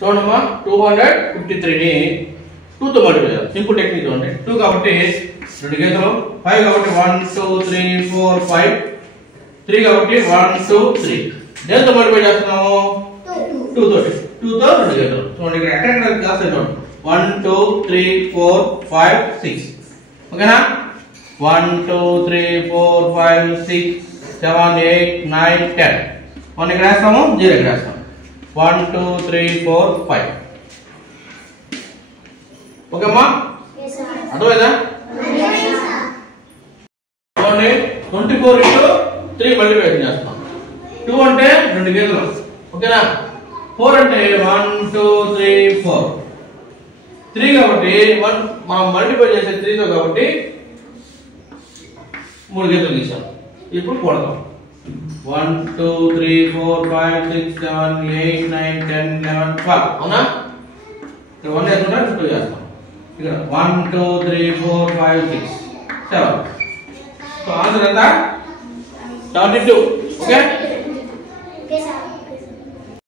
చూడమ్మా 253 ని 2 తో మల్టిప్లై చేయాలి. సింపుల్ టెక్నిక్ చూడండి. 2 కాబట్టి 2 గీతలు, 5 కాబట్టి 1 2 3 4 5, 3 కాబట్టి 1 2 3. దేంతో మల్టిప్లై చేస్తున్నాము? 2 తోటి. 2 తో 2 గీతలు. చూడండి ఇక్కడ ఎక్కడ క్లాస్ చూడండి. 1 2 3 4 5 6. ఓకేనా? 1 2 3 4 5 6 7 8 9 10. 1 ఇక్కడ రాస్తాము, 0 ఇక్కడ రాస్తాము. 1 2 3 4 5. ఓకే అమ్మా? అర్థమైందా? చూడండి 24 into 3 మల్టిప్లికేషన్ చేస్తాం. 2 అంటే 2 గీతలు. ఓకేనా? 4 అంటే 1 2 3 4. 3 కాబట్టి మనం మల్టిప్లై చేసే 3 తో కాబట్టి 3 గీతలు గీసాం. ఇప్పుడు కూడతాం. 1 2 3 4 5 6 7 8 9 10 11 12. అవునా? ఇక్కడ 1 వేసుకుంటా 2 చేస్తాం. ఇక్కడ 1 2 3 4 5 6 7. సో ఆన్సర్ ఎంత? 72. ఓకే?